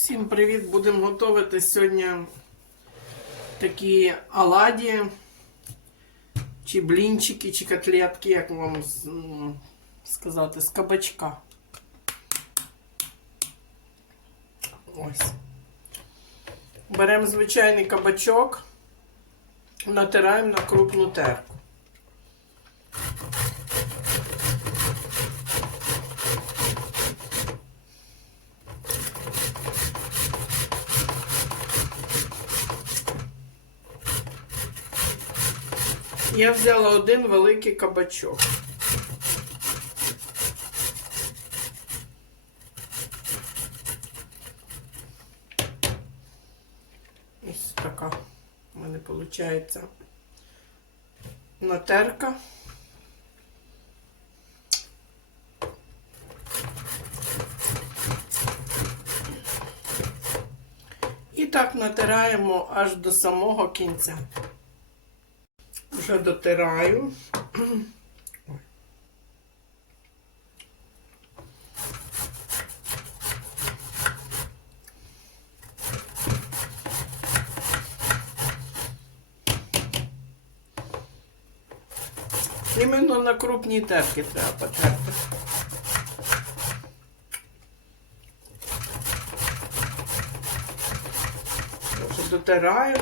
Всім привіт! Будемо готувати сьогодні такі оладі, чи блінчики, чи котлетки, як вам сказати, з кабачка. Ось. Беремо звичайний кабачок, натираємо на крупну терку. Я взяла один великий кабачок. Ось така у мене виходить натерка. І так натираємо аж до самого кінця. Вже дотираю. Іменно на крупній терки треба потерти. Дотираю.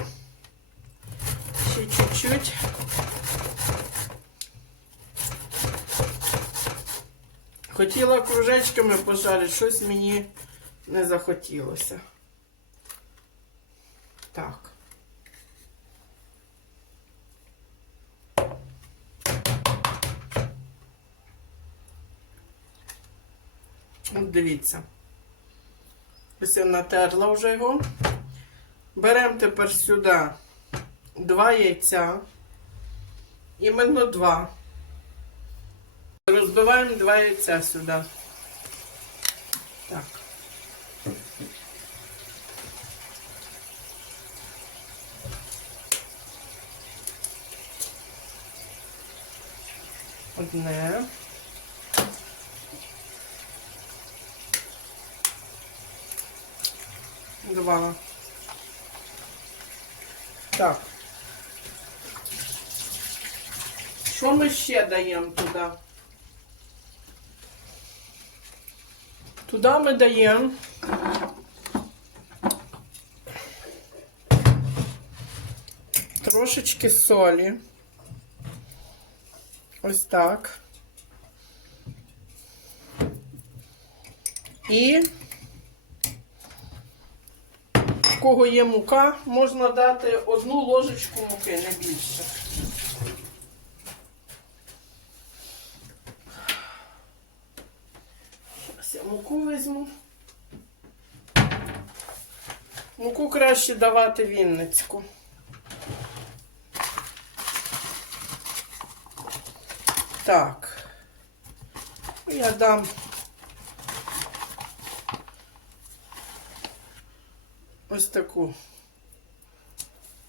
Ще чуть-чуть. Хотіла кружечками пожарити, щось мені не захотілося. Так. От дивіться. Ось я натерла вже його. Беремо тепер сюди два яйця. Іменно два. Розбиваємо два яйця сюди. Так. Одне. Два. Так. Що ми ще даємо туди? Туди ми даємо трошечки солі. Ось так. І в кого є мука, можна дати одну ложечку муки, не більше. Я муку візьму. Муку краще давати вінницьку. Так. Я дам. Ось таку.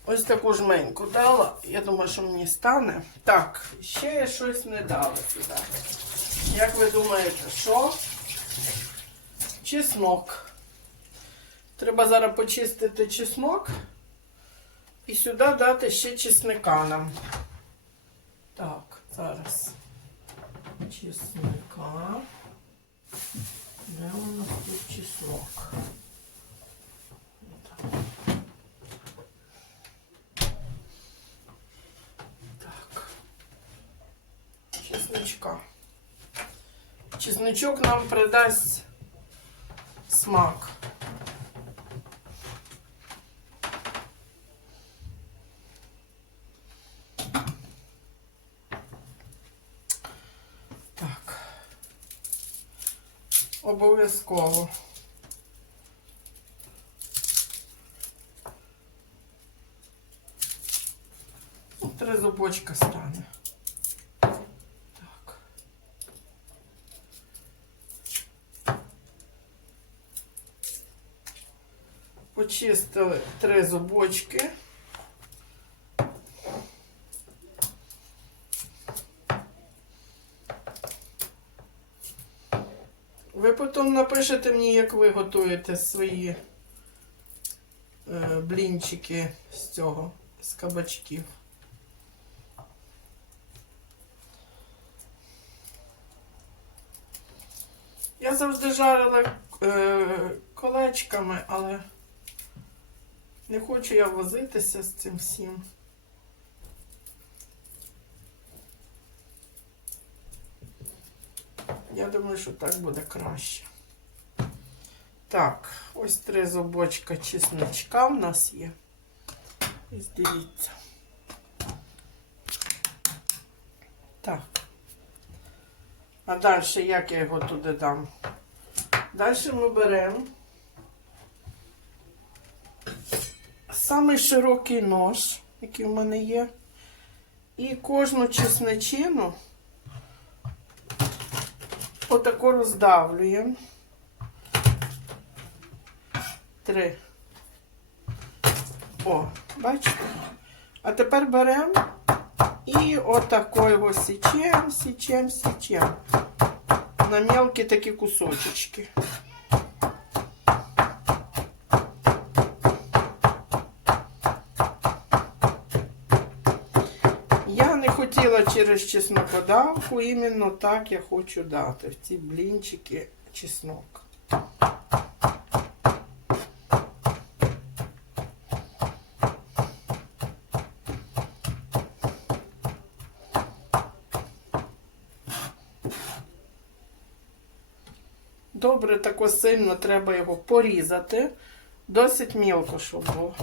Ось таку жменьку дала. Я думаю, що мені стане. Так, ще я щось не дала сюди. Як ви думаєте, що? Чеснок. Треба зараз почистити чеснок і сюди дати ще чесника нам. Так, зараз. Чесника. Де у нас тут чеснок? Так. Чесничка. Чесничок нам придасть смак. Так. Обов'язково. Ну, Три зубочка стане. Почистили три зубочки. Ви потім напишете мені, як ви готуєте свої е, блінчики з цього, з кабачків. Я завжди жарила е, колечками, але не хочу я возитися з цим всім. Я думаю, що так буде краще. Так, ось три зубочка чесночка в нас є. Ось дивіться. Так. А далі як я його туди дам? Далі ми беремо самий широкий нож, який в мене є, і кожну чесночину отако роздавлюємо. Три. О, бачите? А тепер беремо і отако його січем, січем, січем. На мелкі такі кусочечки. Я хотіла через чеснокодавку, іменно так я хочу дати в ці блінчики чеснок. Добре, тако сильно треба його порізати. Досить мілко, щоб було.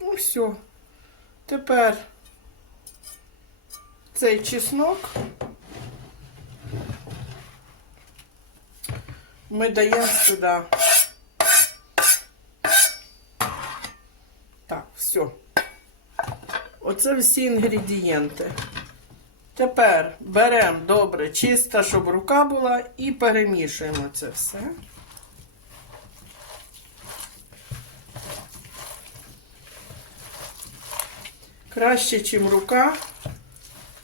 Ну, все. Тепер цей чеснок ми даємо сюди. Так, все. Оце всі інгредієнти. Тепер беремо добре, чисто, щоб рука була, і перемішуємо це все. Краще, ніж рука,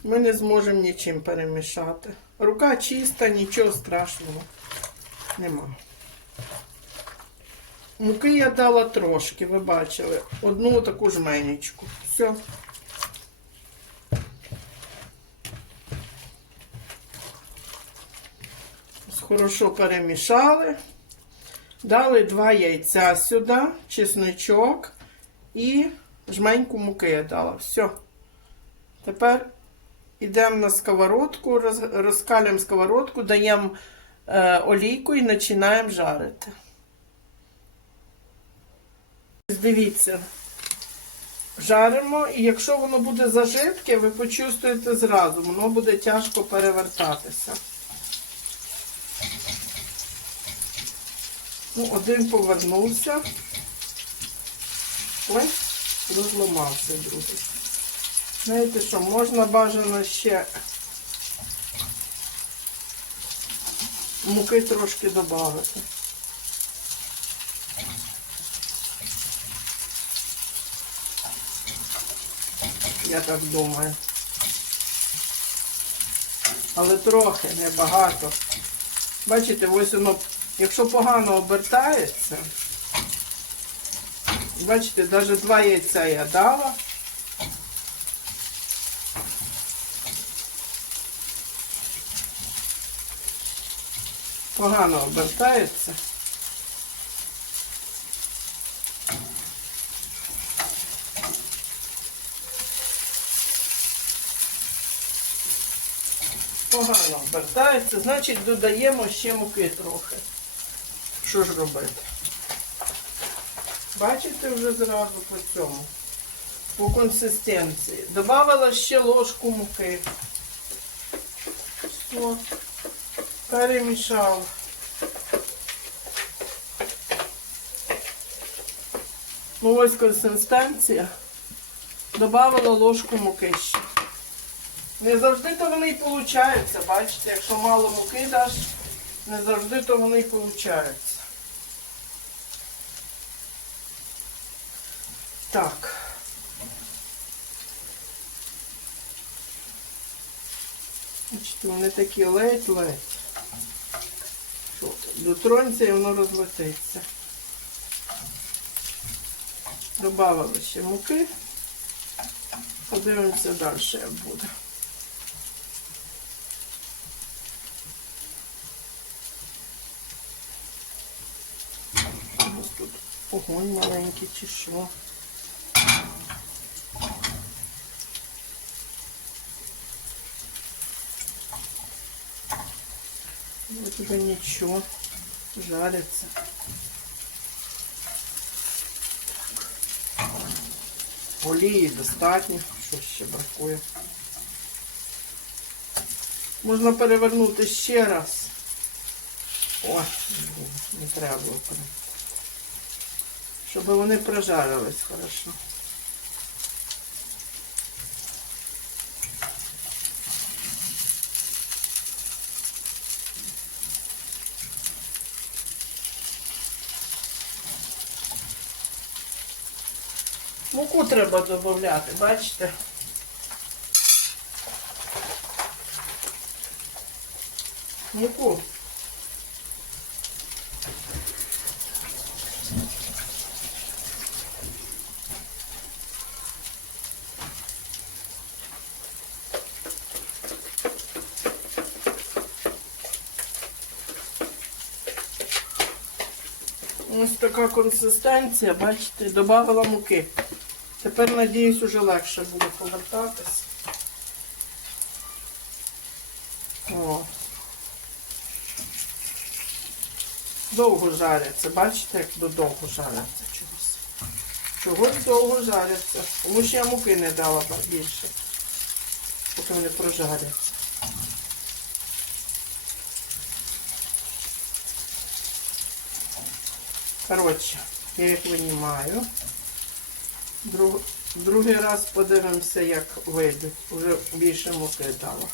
ми не зможемо нічим перемішати. Рука чиста, нічого страшного нема. Муки я дала трошки, ви бачили. Одну таку жменечку. Все. Хорошо перемішали. Дали два яйця сюди, чесночок і жменьку муки я дала. Все. Тепер йдемо на сковородку, роз, розкалюємо сковородку, даємо е, олійку і починаємо жарити. Дивіться, жаримо, і якщо воно буде зажидке, ви почувствуєте зразу, воно буде тяжко перевертатися. Ну, один повернувся. Ой, розламався другий. Знаєте що, можна бажано ще муки трошки додати. Я так думаю. Але трохи, небагато. Бачите, ось воно, якщо погано обертається, бачите, навіть два яйця я дала. Погано обертається. Погано обертається, значить додаємо ще муки трохи. Що ж робити? Бачите вже зразу по цьому, по консистенції. Добавила ще ложку муки. Все. Перемішала. Ну ось консистенція. Добавила ложку муки ще. Не завжди то вони й получаються, бачите, якщо мало муки даш, не завжди то вони й получаються. Так. Бачите, вони такі ледь-ледь. Дотронься і воно розлетиться. Добавили ще муки. Подивимося далі, як буде. Ось тут огонь маленький чи що. Ну, тебе нічого. Жариться. Олії достатньо. Що ще бракує? Можна перевернути ще раз. О, не треба було Щоб вони прожарились хорошо. Муку треба додати, бачите? Муку. Ось така консистенція, бачите, додавала муки. Тепер, надіюсь, уже легше буде повертатись. О. Довго жаряться, бачите, як до довго жаряться чогось. Чогось довго жаряться. Тому що я муки не дала більше. Поки вони прожаряться. Коротше, я їх винімаю. Друг, другий раз подивимося, як вийде. Уже більше муки дала.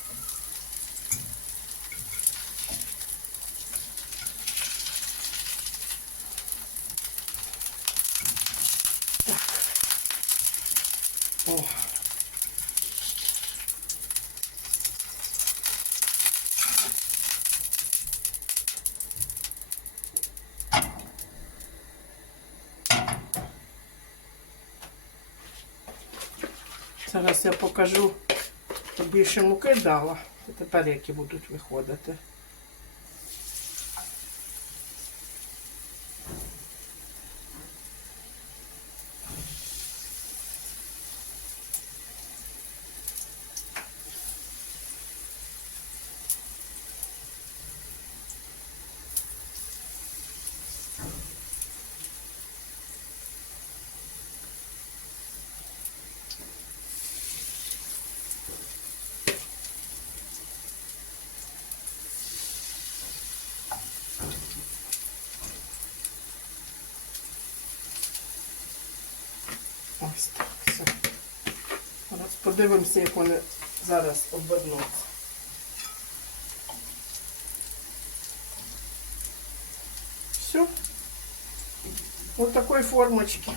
Так. О. Зараз я покажу, більше муки дала. Тепер які будуть виходити. Ось так. Все. Зараз подивимося, як вони зараз обернуться. Все. Вот такой формочки.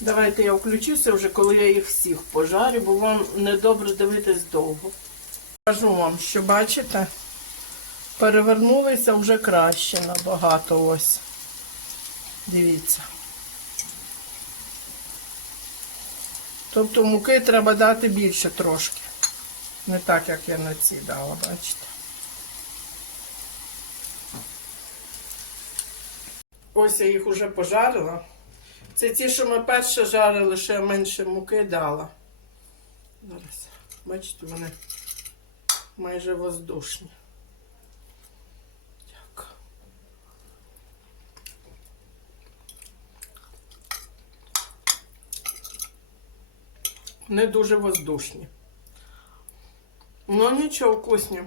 Давайте я включуся вже, коли я їх всіх пожарю, бо вам недобре дивитись довго. Кажу вам, що бачите, перевернулися вже краще набагато ось. Дивіться. Тобто муки треба дати більше трошки. Не так, як я на ці дала, бачите. Ось я їх уже пожарила. Це ті, що ми перше жарили, ще менше муки дала. Зараз, бачите, вони майже воздушні. Так. Не дуже воздушні. Ну нічого, вкусні.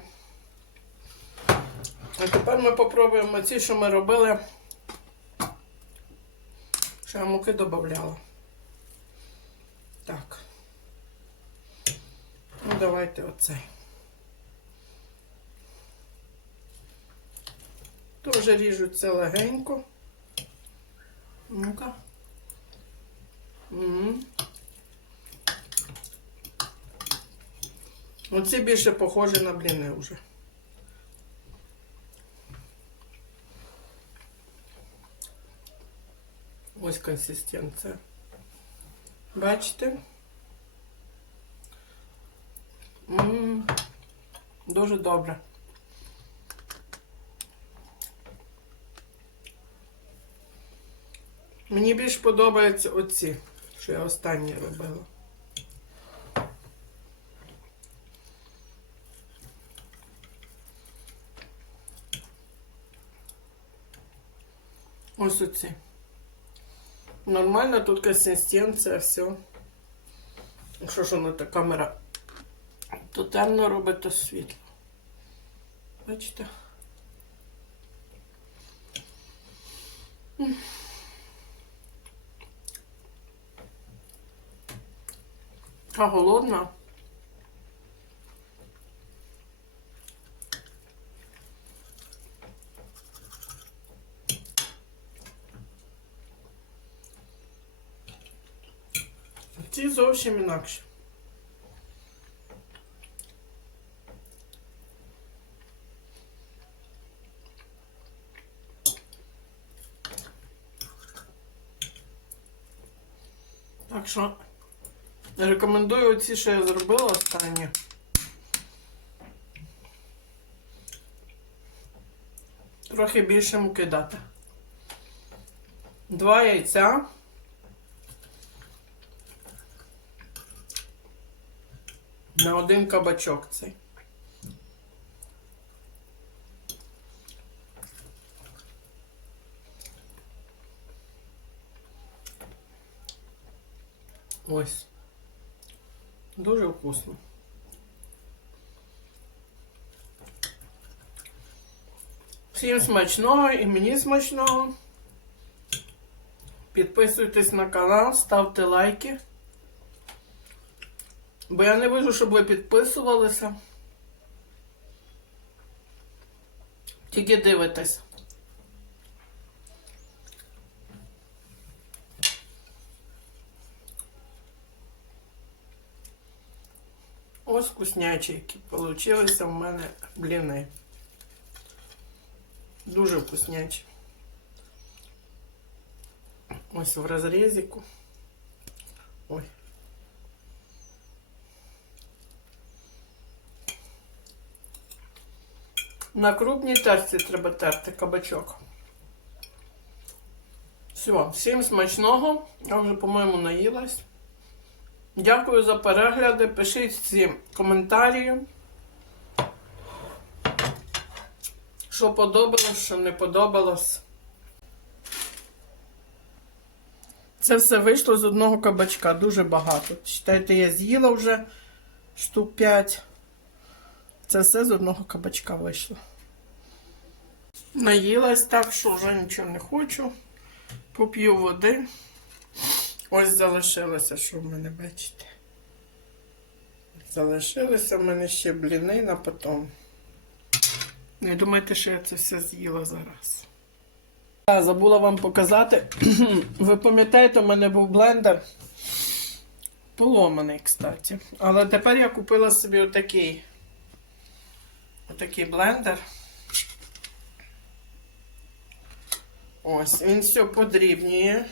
А тепер ми попробуємо ці, що ми робили. Що я муки додавала. Так. Ну, давайте оцей. Теж ріжу це легенько. Ну-ка. Оці більше похожі на бліни вже. Ось консистенція. Бачите? М, Дуже добре. Мені більш подобаються оці, що я останні робила. Ось оці. Нормально, тут консистенція, все. Що ж воно та камера? То робить, світло. Бачите? А голодна. Ці зовсім інакше. Так що рекомендую ці, що я зробила останні. Трохи більше муки дати. Два яйця. На один кабачок цей. Ось. Дуже вкусно. Всім смачного і мені смачного. Підписуйтесь на канал, ставте лайки. Бо я не вижу, щоб ви підписувалися. Тільки дивитесь. Ось вкуснячі, получилися в мене бліни. Дуже вкуснячі. Ось в розрізіку. Ой. На крупній терці треба терти кабачок. Все, всім смачного. Я вже, по-моєму, наїлась. Дякую за перегляди. Пишіть всі коментарі. Що подобалось, що не подобалось. Це все вийшло з одного кабачка, дуже багато. Читайте, я з'їла вже штук 5. Це все з одного кабачка вийшло. Наїлась так, що вже нічого не хочу. Поп'ю води. Ось залишилося, що в мене, бачите. Залишилося в мене ще бліни на потом. Не думайте, що я це все з'їла зараз. А, забула вам показати. Ви пам'ятаєте, у мене був блендер. Поломаний, кстати. Але тепер я купила собі отакий. Отакий блендер. Ось, він все подрібнює.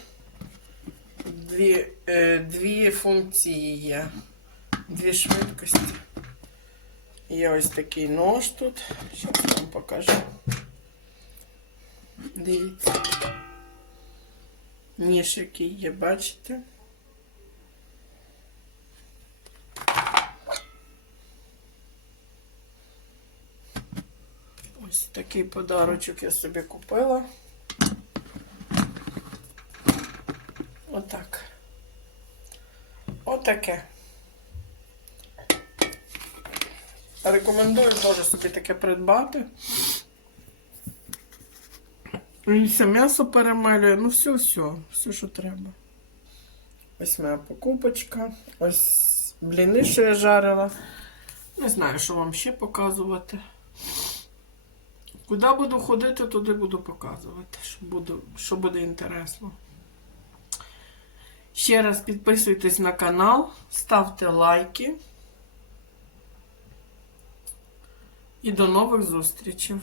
Дві, е, дві функції є. Дві швидкості. Є ось такий нож тут. Зараз вам покажу. Дивіться. Ніж який є, бачите? Ось такий подарочок я собі купила. Отак. Отаке. Рекомендую теж собі таке придбати. Він все м'ясо перемалює, ну все, все, все, що треба. Ось моя покупочка. Ось бліни, що я жарила. Не знаю, що вам ще показувати. Куди буду ходити, туди буду показувати, що, буду, що буде інтересно. Ще раз підписуйтесь на канал, ставте лайки. І до нових зустрічей.